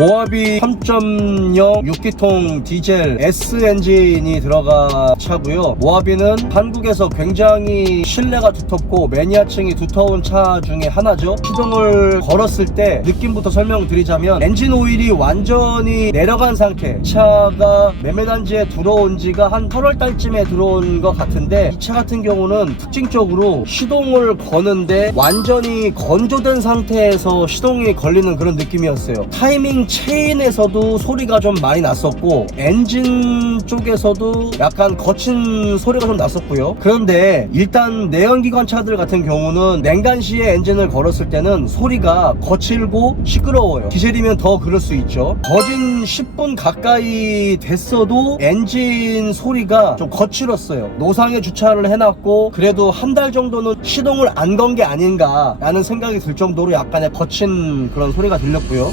모하비 3.0 6기통 디젤 S 엔진이 들어가 차고요. 모하비는 한국에서 굉장히 신뢰가 두텁고 매니아층이 두터운 차 중에 하나죠. 시동을 걸었을 때 느낌부터 설명드리자면 엔진 오일이 완전히 내려간 상태. 차가 매매단지에 들어온 지가 한 8월 달쯤에 들어온 것 같은데 이 차 같은 경우는 특징적으로 시동을 거는데 완전히 건조된 상태에서 시동이 걸리는 그런 느낌이었어요. 타이밍 체인에서도 소리가 좀 많이 났었고 엔진 쪽에서도 약간 거친 소리가 좀 났었고요. 그런데 일단 내연기관 차들 같은 경우는 냉간 시에 엔진을 걸었을 때는 소리가 거칠고 시끄러워요. 디젤이면 더 그럴 수 있죠. 거진 10분 가까이 됐어도 엔진 소리가 좀 거칠었어요. 노상에 주차를 해놨고 그래도 한 달 정도는 시동을 안 건 게 아닌가 라는 생각이 들 정도로 약간의 거친 그런 소리가 들렸고요.